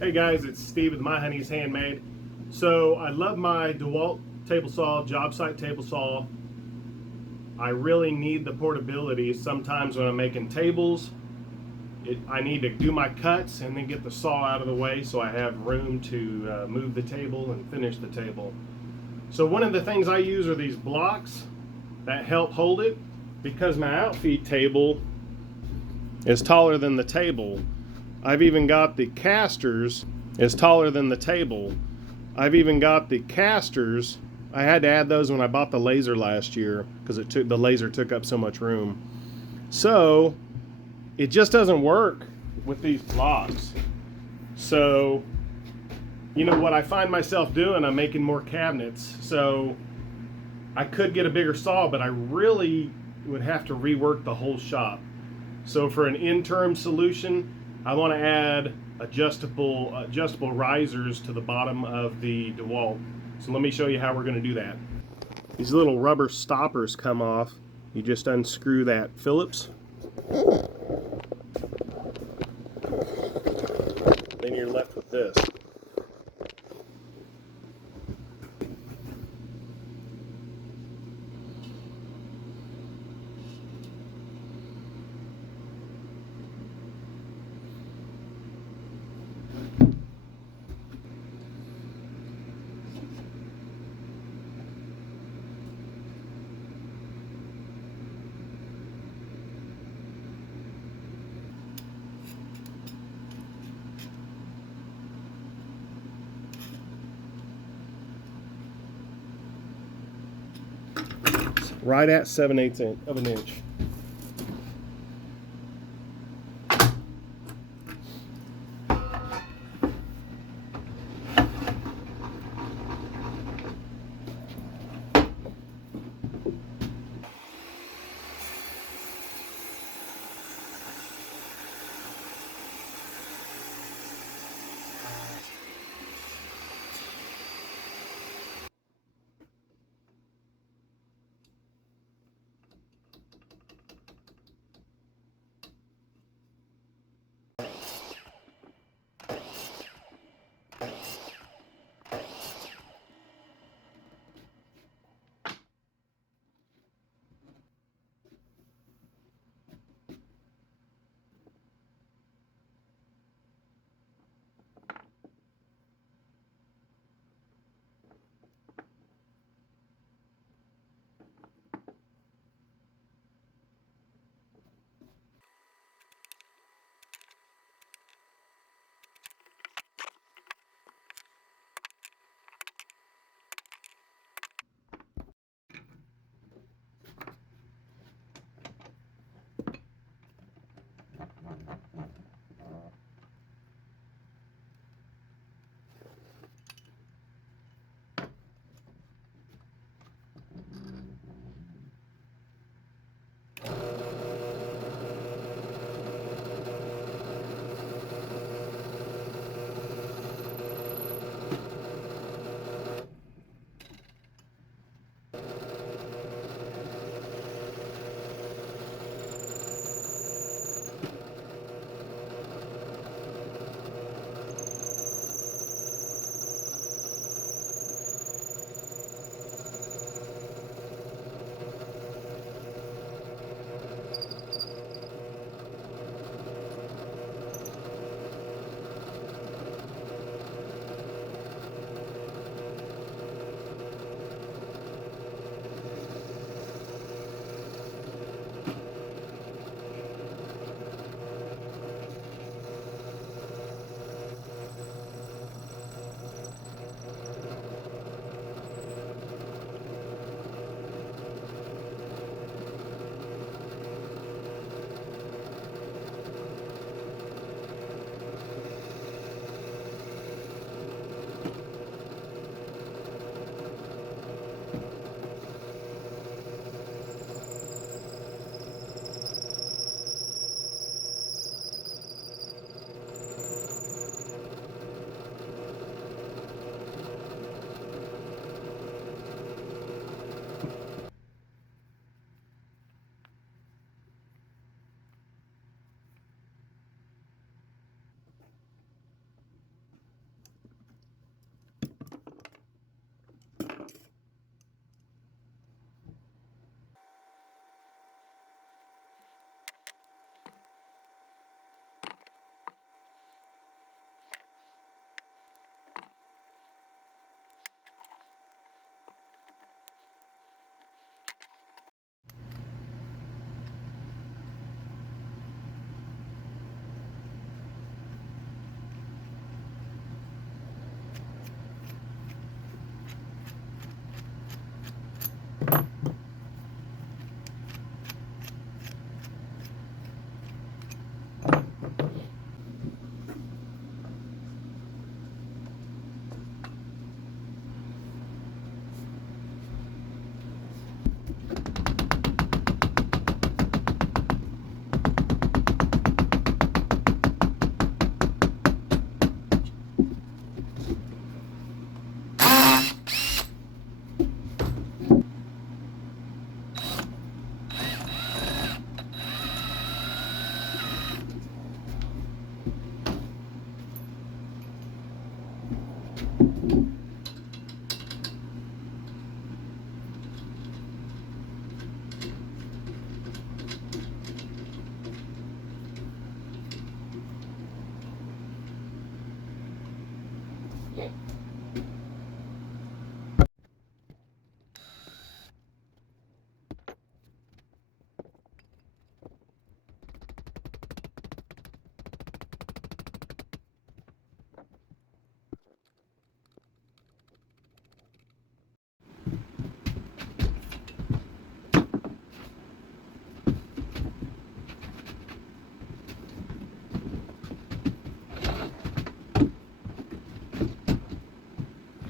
Hey guys, it's Steve with My Honey's Handmade. So I love my DeWALT table saw, job site table saw. I really need the portability. Sometimes when I'm making tables, I need to do my cuts and then get the saw out of the way so I have room to move the table and finish the table. So one of the things I use are these blocks that help hold it, because my outfeed table is taller than the table. I've even got the casters is taller than the table. I've even got the casters. I had to add those when I bought the laser last year because the laser took up so much room. So it just doesn't work with these blocks. So you know what I find myself doing, I'm making more cabinets. So I could get a bigger saw, but I really would have to rework the whole shop. So for an interim solution, I want to add adjustable risers to the bottom of the DeWALT. So let me show you how we're going to do that. These little rubber stoppers come off. You just unscrew that Phillips. Then you're left with this. Right at 7/8 of an inch.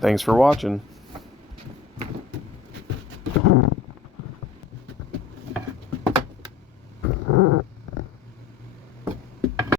Thanks for watching.